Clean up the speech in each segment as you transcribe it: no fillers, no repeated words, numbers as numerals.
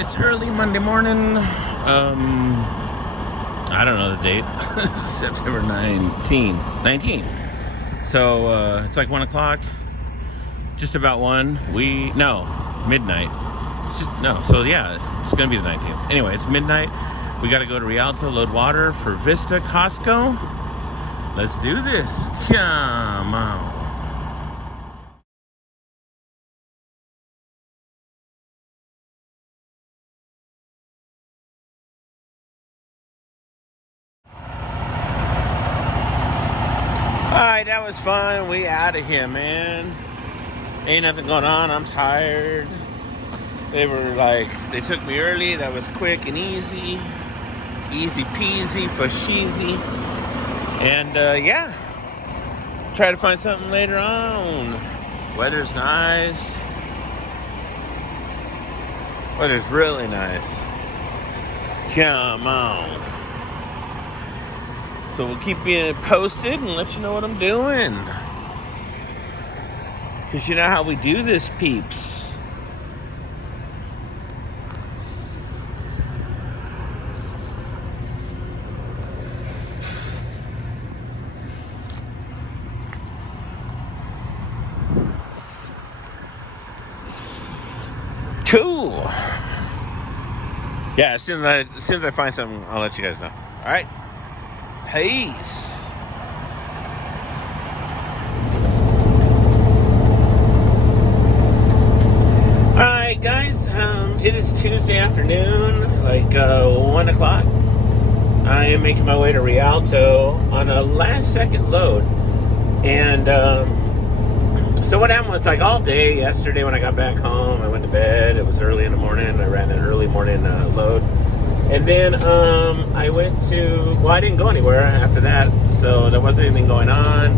It's early Monday morning. I don't know the date. September 19. So it's like 1 o'clock. Just about 1. Midnight. So yeah, it's gonna be the 19th. Anyway, it's midnight. We gotta go to Rialto, load water for Vista Costco. Let's do this. Come on. Alright, that was fun. We out of here, man. Ain't nothing going on. I'm tired. They took me early. That was quick and easy. Easy peasy for sheezy. And yeah. Try to find something later on. Weather's nice. Weather's really nice. Come on. So we'll keep you posted and let you know what I'm doing. Because you know how we do this, peeps. Cool. Yeah, as soon as I find something, I'll let you guys know. All right. Peace. Alright guys, it is Tuesday afternoon, like 1 o'clock. I am making my way to Rialto on a last second load. And so what happened was, like, all day yesterday when I got back home, I went to bed. It was early in the morning. I ran an early morning load. And then I went I didn't go anywhere after that, so there wasn't anything going on.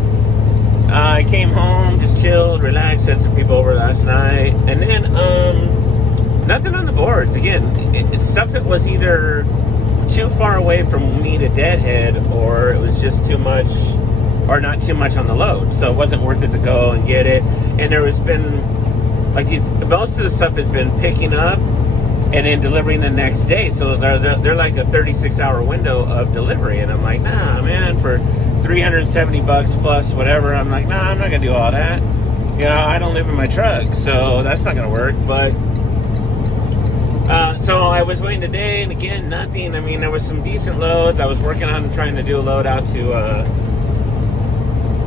I came home, just chilled, relaxed, had some people over last night, and then nothing on the boards. Again, it's stuff that was either too far away from me to deadhead, or it was just too much, or not too much on the load, so it wasn't worth it to go and get it. And there has been, most of the stuff has been picking up and then delivering the next day, so they're like a 36-hour window of delivery, and I'm like, nah, man, for $370 plus whatever, I'm like, nah, I'm not gonna do all that. I don't live in my truck, so that's not gonna work. But so I was waiting today, and again, nothing. I mean, there was some decent loads. I was working on trying to do a load out to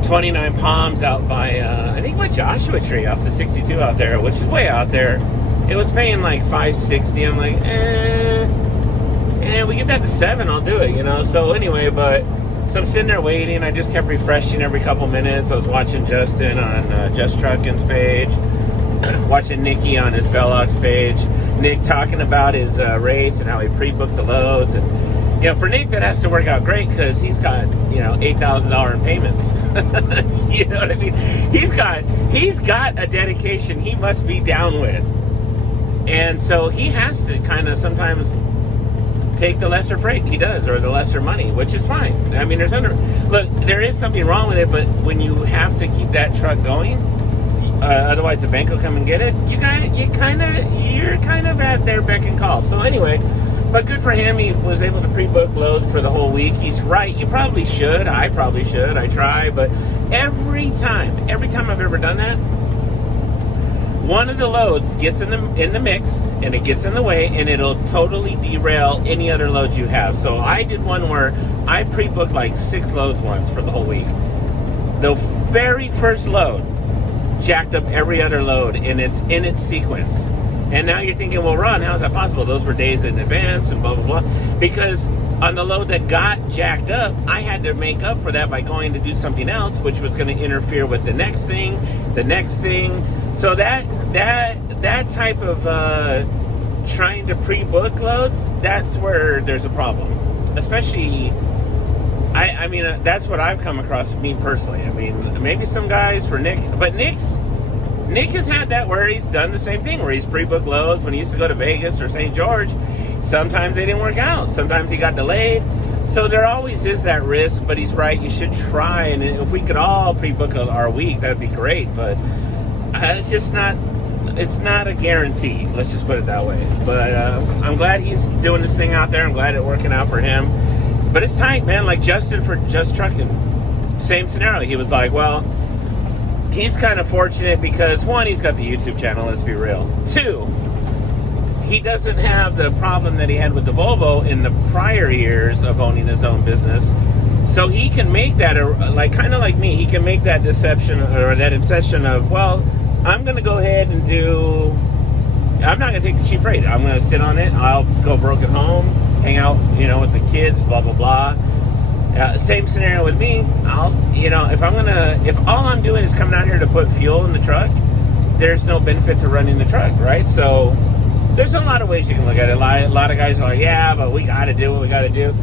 29 Palms out by I think by Joshua Tree off the 62 out there, which is way out there. It was paying like $560. I'm like, we get that to 7, I'll do it, So anyway, so I'm sitting there waiting. I just kept refreshing every couple minutes. I was watching Justin on Just Truckin's page, watching Nikki on his Velox page. Nick talking about his rates and how he pre-booked the loads. And for Nick, that has to work out great because he's got $8,000 in payments. You know what I mean? He's got a dedication he must be down with. And so he has to kind of sometimes take the lesser freight. He does, or the lesser money, which is fine. I mean, there is something wrong with it, but when you have to keep that truck going, otherwise the bank will come and get it. You're kind of at their beck and call. So anyway, but good for him. He was able to pre-book loads for the whole week. He's right. You probably should. I probably should. I try, but every time I've ever done that, one of the loads gets in the mix, and it gets in the way, and it'll totally derail any other loads you have. So I did one where I pre-booked like 6 loads once for the whole week. The very first load jacked up every other load, and it's in its sequence. And now you're thinking, well, Ron, how is that possible? Those were days in advance and blah, blah, blah. Because on the load that got jacked up, I had to make up for that by going to do something else, which was going to interfere with the next thing. So that type of trying to pre-book loads, that's where there's a problem. Especially, I mean, that's what I've come across, me personally. I mean, maybe some guys for Nick, but Nick has had that where he's done the same thing, where he's pre-booked loads when he used to go to Vegas or St. George. Sometimes they didn't work out. Sometimes he got delayed. So there always is that risk, but he's right. You should try, and if we could all pre-book our week, that'd be great. But it's just not. it's not a guarantee. Let's just put it that way. But I'm glad he's doing this thing out there. I'm glad it's working out for him. But it's tight, man. Like Justin for Just Trucking, same scenario. He was like, well, he's kind of fortunate because, one, he's got the YouTube channel, let's be real. Two, he doesn't have the problem that he had with the Volvo in the prior years of owning his own business. So he can make that, like kind of like me, he can make that deception or that obsession of, well, I'm going to go ahead and I'm not going to take the cheap rate. I'm going to sit on it. I'll go broke at home, hang out, with the kids, blah, blah, blah. Same scenario with me. If all I'm doing is coming out here to put fuel in the truck, there's no benefit to running the truck, right? So there's a lot of ways you can look at it. A lot of guys are like, yeah, but we got to do what we got to do.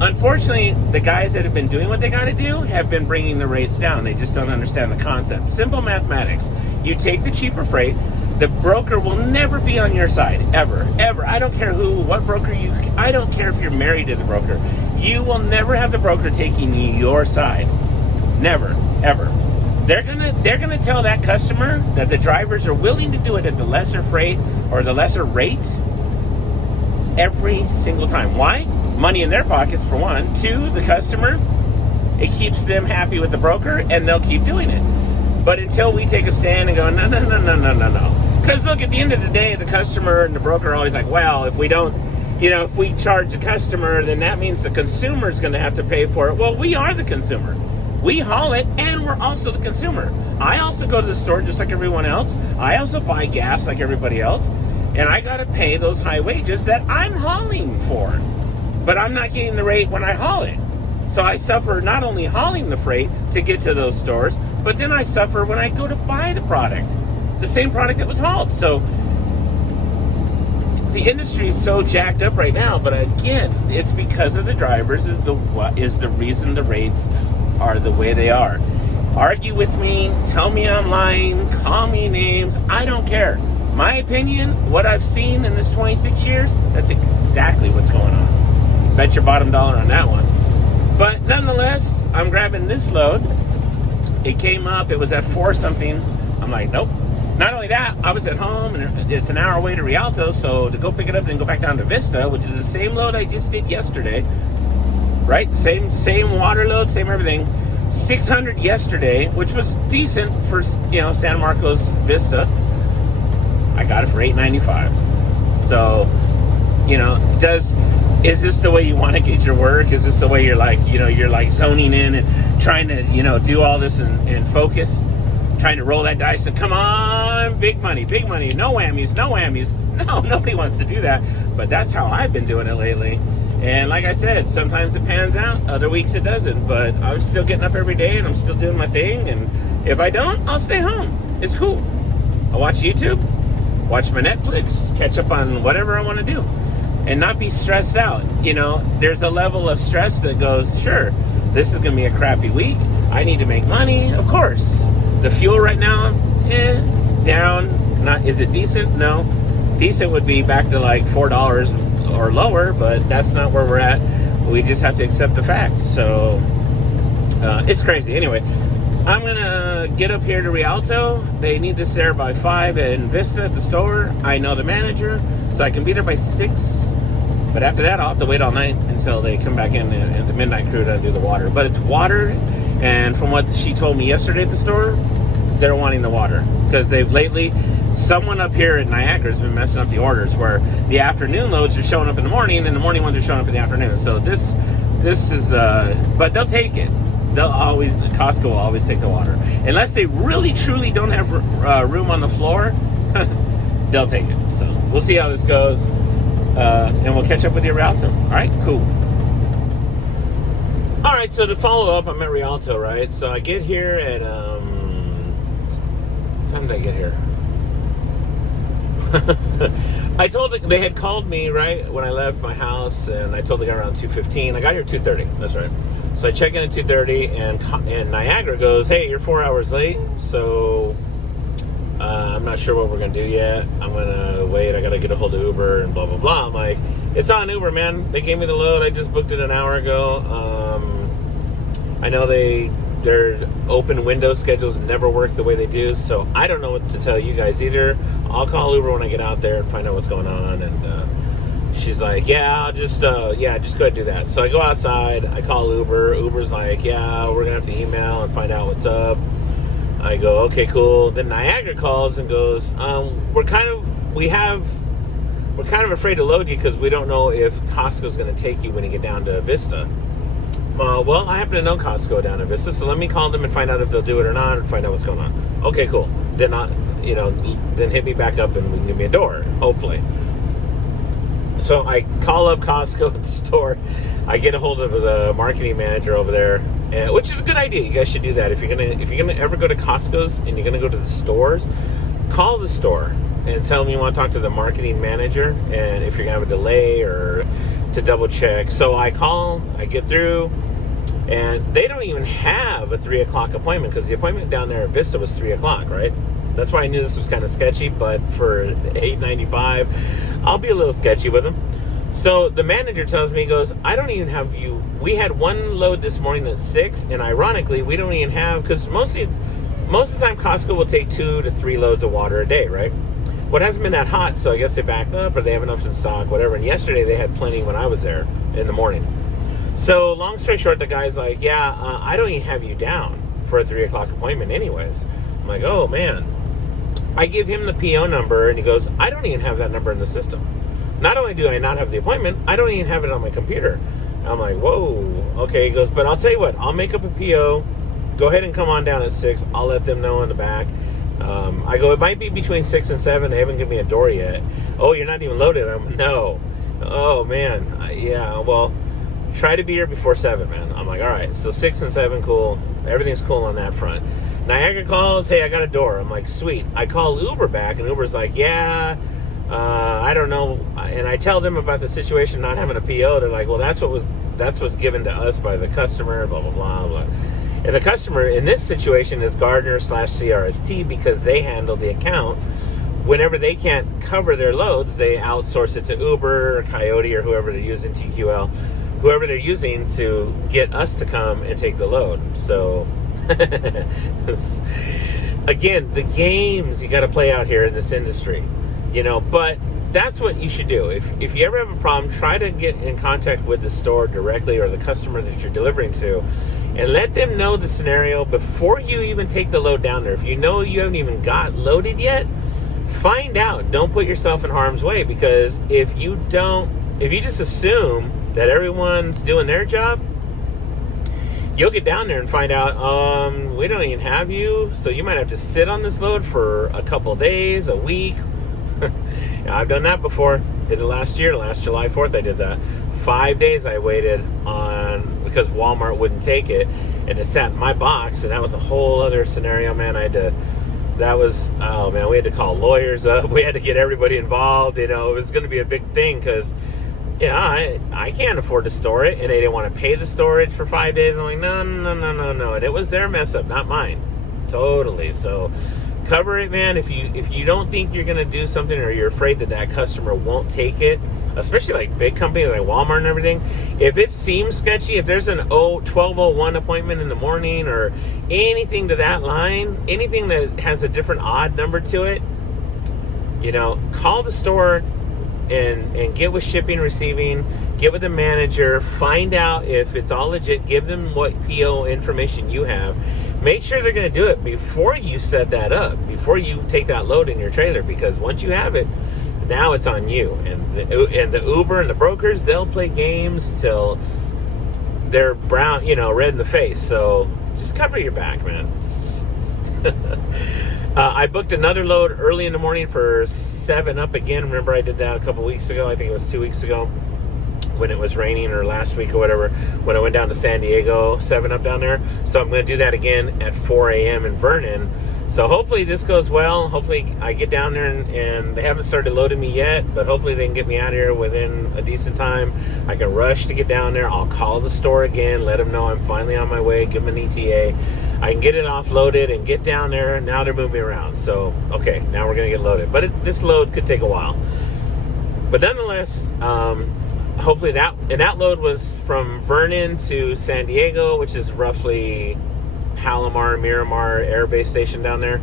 Unfortunately, the guys that have been doing what they got to do have been bringing the rates down. They just don't understand the concept. Simple mathematics. You take the cheaper freight, the broker will never be on your side, ever, ever. I don't care what broker I don't care if you're married to the broker. You will never have the broker taking your side. Never, ever. They're gonna tell that customer that the drivers are willing to do it at the lesser freight or the lesser rate every single time. Why? Money in their pockets, for one. Two, the customer, it keeps them happy with the broker, and they'll keep doing it. But until we take a stand and go, no. Because look, at the end of the day, the customer and the broker are always like, well, if we don't, if we charge the customer, then that means the consumer is going to have to pay for it. Well, we are the consumer. We haul it, and we're also the consumer. I also go to the store just like everyone else. I also buy gas like everybody else. And I got to pay those high wages that I'm hauling for. But I'm not getting the rate when I haul it. So I suffer not only hauling the freight to get to those stores, but then I suffer when I go to buy the product. The same product that was hauled. So the industry is so jacked up right now, but again, it's because of the drivers is the reason the rates are the way they are. Argue with me, tell me I'm lying, call me names, I don't care. My opinion, what I've seen in this 26 years, that's exactly what's going on. Bet your bottom dollar on that one. But nonetheless, I'm grabbing this load. It came up, it was at 4 something. I'm like, nope. Not only that, I was at home, and it's an hour away to Rialto, so to go pick it up and go back down to Vista, which is the same load I just did yesterday, right? Same water load, same everything. 600 yesterday, which was decent for, San Marcos Vista. I got it for $8.95. So, is this the way you want to get your work? Is this the way you're like, you're like zoning in and trying to, do all this and focus? Trying to roll that dice and come on, big money, no whammies. No, nobody wants to do that. But that's how I've been doing it lately. And like I said, sometimes it pans out, other weeks it doesn't. But I'm still getting up every day and I'm still doing my thing. And if I don't, I'll stay home. It's cool. I'll watch YouTube, watch my Netflix, catch up on whatever I want to do. And not be stressed out. There's a level of stress that goes, sure, this is going to be a crappy week. I need to make money, of course. The fuel right now, it's down. Is it decent? No. Decent would be back to like $4 or lower, but that's not where we're at. We just have to accept the fact. So it's crazy. Anyway, I'm gonna get up here to Rialto. They need this there by 5 in Vista at the store. I know the manager, so I can be there by 6. But after that, I'll have to wait all night until they come back in and the midnight crew to do the water. But it's water, and from what she told me yesterday at the store, they're wanting the water. Because they've lately, someone up here at Niagara has been messing up the orders where the afternoon loads are showing up in the morning and the morning ones are showing up in the afternoon. So this is, but they'll take it. Costco will always take the water. Unless they really, truly don't have room on the floor, they'll take it. So we'll see how this goes. And we'll catch up with you at Rialto. All right, cool. All right, so to follow up, I'm at Rialto, right? So I get here at, what time did I get here? I told they had called me, right, when I left my house, and I told the guy around 2:15. I got here at 2:30, that's right. So I check in at 2:30, and Niagara goes, hey, you're 4 hours late, so I'm not sure what we're going to do yet. I'm going to wait. I got to get a hold of Uber and blah, blah, blah. I'm like, it's on Uber, man. They gave me the load. I just booked it an hour ago. I know they their open window schedules never work the way they do. So I don't know what to tell you guys either. I'll call Uber when I get out there and find out what's going on. And she's like, yeah, I'll just go ahead and do that. So I go outside, I call Uber. Uber's like, yeah, we're going to have to email and find out what's up. I go, okay, cool. Then Niagara calls and goes, we're kind of afraid to load you because we don't know if Costco's going to take you when you get down to Vista. Well, I happen to know Costco down in Vista, so let me call them and find out if they'll do it or not, and find out what's going on. Okay, cool. Then then hit me back up and we can give me a door, hopefully. So I call up Costco at the store. I get a hold of the marketing manager over there, which is a good idea. You guys should do that. If you're gonna ever go to Costco's and you're gonna go to the stores, call the store and tell them you want to talk to the marketing manager, and if you're gonna have a delay or to double check. So I call, I get through, and they don't even have a 3 o'clock appointment because the appointment down there at Vista was 3 o'clock, right? That's why I knew this was kind of sketchy, but for $8.95, I'll be a little sketchy with them. So the manager tells me, he goes, I don't even have you. We had one load this morning at 6, and ironically, we don't even have, because most of the time Costco will take 2 to 3 loads of water a day, right? Well, it hasn't been that hot, so I guess they backed up or they have enough in stock, whatever. And yesterday they had plenty when I was there in the morning. So long story short, the guy's like, yeah, I don't even have you down for a 3 o'clock appointment anyways. I'm like, oh, man. I give him the PO number, and he goes, I don't even have that number in the system. Not only do I not have the appointment, I don't even have it on my computer. I'm like, whoa. Okay, he goes, but I'll tell you what, I'll make up a PO. Go ahead and come on down at 6. I'll let them know in the back. I go, it might be between 6 and 7. They haven't given me a door yet. Oh, you're not even loaded? No. Oh, man. Yeah, well, try to be here before 7, man. I'm like, all right. So 6 and 7, cool. Everything's cool on that front. Niagara calls, hey, I got a door. I'm like, sweet. I call Uber back, and Uber's like, yeah, I don't know. And I tell them about the situation not having a PO. They're like, well, that's what's given to us by the customer, blah, blah, blah, blah. And the customer in this situation is Gardner/CRST because they handle the account. Whenever they can't cover their loads, they outsource it to Uber or Coyote or whoever they're using, TQL, whoever they're using to get us to come and take the load. So, again, the games you got to play out here in this industry, but that's what you should do. If you ever have a problem, try to get in contact with the store directly or the customer that you're delivering to, and let them know the scenario before you even take the load down there. If you know you haven't even got loaded yet, find out. Don't put yourself in harm's way, because if you just assume that everyone's doing their job, you'll get down there and find out, we don't even have you, so you might have to sit on this load for a couple of days, a week. I've done that before. Did it last year, last July 4th I did that. 5 days I waited on, because Walmart wouldn't take it, and it sat in my box, and that was a whole other scenario, man. We had to call lawyers up. We had to get everybody involved. It was going to be a big thing because, I can't afford to store it, and they didn't want to pay the storage for 5 days. I'm like, no. And it was their mess up, not mine. Totally. So cover it, man. If you don't think you're going to do something, or you're afraid that customer won't take it, especially like big companies like Walmart and everything, if it seems sketchy, if there's an 12:01 appointment in the morning or anything to that line, anything that has a different odd number to it, call the store and get with shipping, receiving, get with the manager, find out if it's all legit, give them what PO information you have. Make sure they're going to do it before you set that up, before you take that load in your trailer, because once you have it, now it's on you. And the Uber and the brokers, they'll play games till they're brown, red in the face. So just cover your back, man. I booked another load early in the morning for 7 Up again. Remember I did that a couple weeks ago. I think it was 2 weeks ago when it was raining, or last week or whatever, when I went down to San Diego, 7 Up down there. So I'm going to do that again at 4 a.m. in Vernon. So hopefully this goes well. Hopefully I get down there and they haven't started loading me yet, but hopefully they can get me out of here within a decent time. I can rush to get down there. I'll call the store again, let them know I'm finally on my way, give them an ETA. I can get it offloaded and get down there. Now they're moving me around. So, okay, now we're going to get loaded. But this load could take a while. But nonetheless, hopefully that load was from Vernon to San Diego, which is roughly Palomar, Miramar Air Base Station down there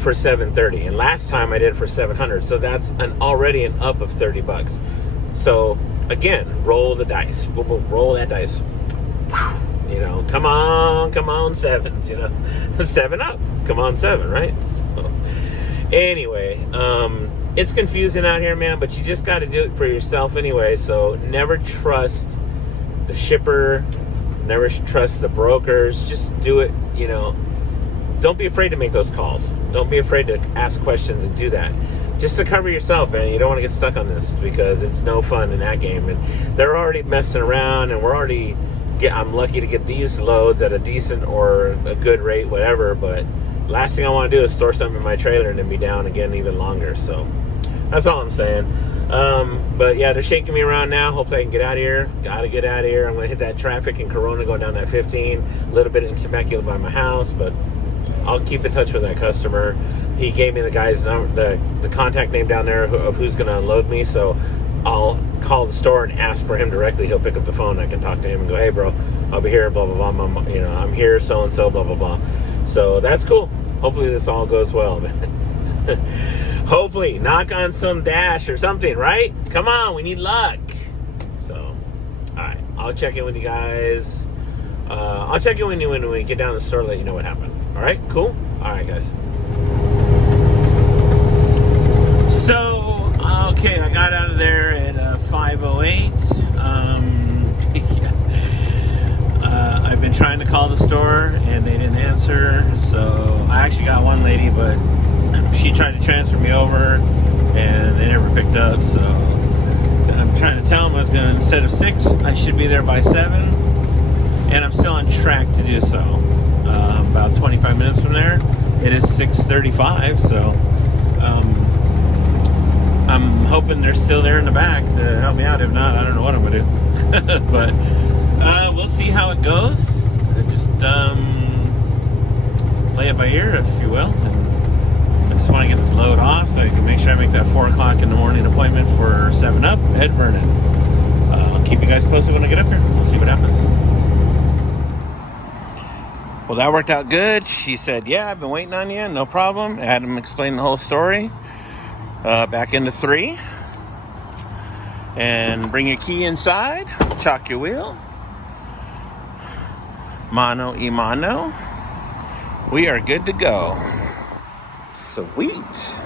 for $730, and last time I did it for $700. So that's already an up of $30. So again, roll the dice. Boom, boom, roll that dice. You know, come on, sevens. You know, 7 up. Come on, 7, right? So, anyway, it's confusing out here, man. But you just got to do it for yourself anyway. So never trust the shipper. Never trust the brokers. Just do it. You know, don't be afraid to make those calls. Don't be afraid to ask questions and do that. Just to cover yourself, man. You don't want to get stuck on this because it's no fun in that game. And they're already messing around, and I'm lucky to get these loads at a decent or a good rate, whatever. But last thing I want to do is store something in my trailer and then be down again even longer. So that's all I'm saying. But yeah, they're shaking me around now. Hopefully I can get out of here. Gotta get out of here. I'm gonna hit that traffic in Corona, going down that 15. A little bit in Temecula by my house, but I'll keep in touch with that customer. He gave me the guy's number, the contact name down there of who's gonna unload me. So I'll call the store and ask for him directly. He'll pick up the phone. I can talk to him and go, hey, bro, I'll be here, blah, blah, blah. I'm here, so-and-so, blah, blah, blah. So that's cool. Hopefully this all goes well, man. Hopefully. Knock on some dash or something, right? Come on, we need luck. So, all right. I'll check in with you guys. I'll check in with you when we get down to the store, let you know what happened. All right? Cool? All right, guys. So, okay, I got out of there at 5:08. I've been trying to call the store and they didn't answer. So I actually got one lady, but she tried to transfer me over and they never picked up. So I'm trying to tell them I was going to, instead of 6, I should be there by 7. And I'm still on track to do so. About 25 minutes from there, it is 6:35. So I'm hoping they're still there in the back to help me out. If not, I don't know what I'm going to do. But we'll see how it goes. Just play it by ear, if you will. And I just want to get this load off so I can make sure I make that 4 o'clock in the morning appointment for 7 Up at Vernon. I'll keep you guys posted when I get up here. We'll see what happens. Well, that worked out good. She said, yeah, I've been waiting on you. No problem. I had him explain the whole story. Back into 3. And bring your key inside. Chalk your wheel. Mano y mano. We are good to go. Sweet.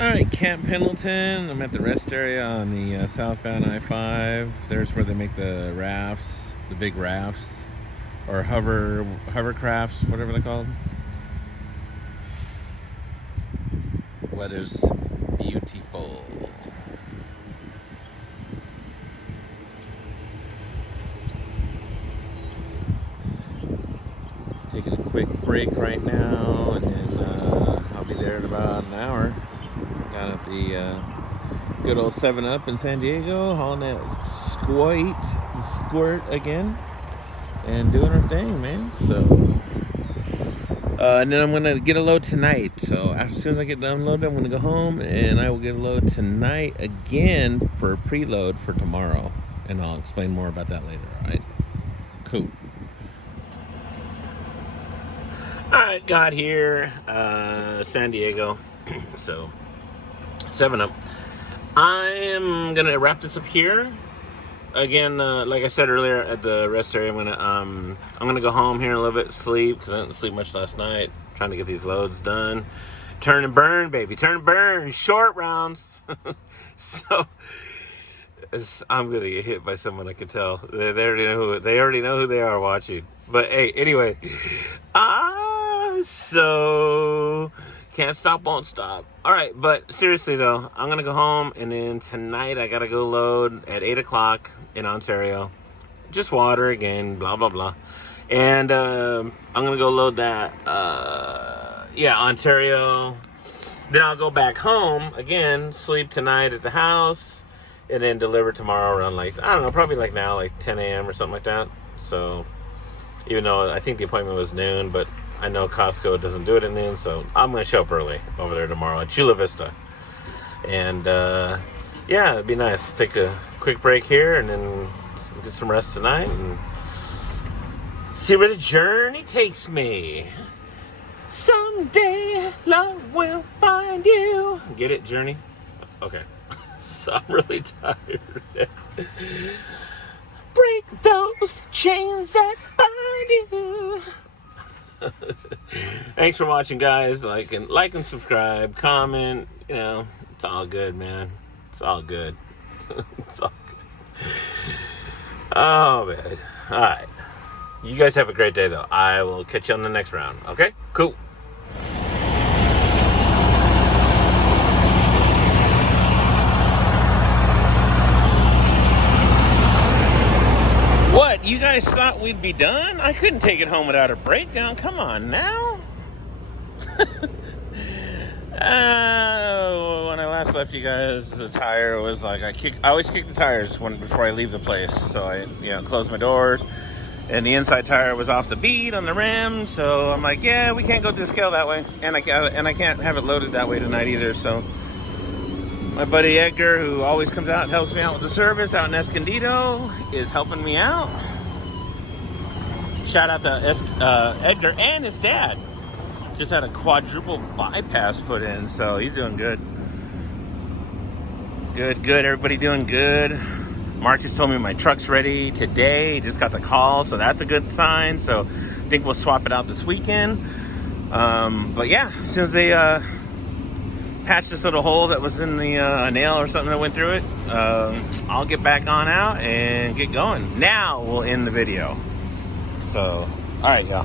Alright, Camp Pendleton. I'm at the rest area on the southbound I-5. There's where they make the rafts, the big rafts, or hovercrafts, whatever they're called. Weather's beautiful. Taking a quick break right now, and then I'll be there in about an hour. Down at the good old 7 Up in San Diego, hauling that squirt again, and doing our thing, man. So, and then I'm gonna get a load tonight. So as soon as I get done loaded, I'm gonna go home, and I will get a load tonight again for a preload for tomorrow, and I'll explain more about that later. All right, cool. All right, got here, San Diego. So 7 Up. I'm gonna wrap this up here. Again, like I said earlier at the rest area, I'm gonna go home here in a little bit, sleep, because I didn't sleep much last night. Trying to get these loads done, Turn and burn, baby. Turn and burn. Short rounds. So I'm gonna get hit by someone. I can tell. They already know who they are watching. But hey, anyway. So can't stop, won't stop. All right, but seriously though, I'm gonna go home, and then tonight I gotta go load at 8 o'clock in Ontario. Just water again, blah blah blah. And I'm gonna go load that. Ontario. Then I'll go back home again, sleep tonight at the house, and then deliver tomorrow around probably like 10 a.m. or something like that. So even though I think the appointment was noon, but I know Costco doesn't do it at noon, so I'm going to show up early over there tomorrow at Chula Vista. And it'd be nice to take a quick break here and then get some rest tonight and see where the journey takes me. Someday love will find you. Get it, Journey? Okay. So I'm really tired. Break those chains that bind you. Thanks for watching, guys. Like and subscribe, comment. It's all good, man. It's all good. It's all good. Oh, man. All right. You guys have a great day, though. I will catch you on the next round. Okay? Cool. What? You guys thought we'd be done? I couldn't take it home without a breakdown. Come on now. When I last left you guys, the tire was like I always kick the tires before I leave the place. So I close my doors. And the inside tire was off the bead on the rim, so I'm like, yeah, we can't go through the scale that way, and I can't have it loaded that way tonight either. So my buddy Edgar, who always comes out and helps me out with the service out in Escondido, is helping me out. Shout out to Edgar and his dad. Just had a quadruple bypass put in, so he's doing good. Good. Everybody doing good. Mark just told me my truck's ready today. Just got the call, so that's a good sign. So I think we'll swap it out this weekend. But yeah, as soon as they patch this little hole that was in the nail or something that went through it, I'll get back on out and get going. Now we'll end the video. So, all right, y'all.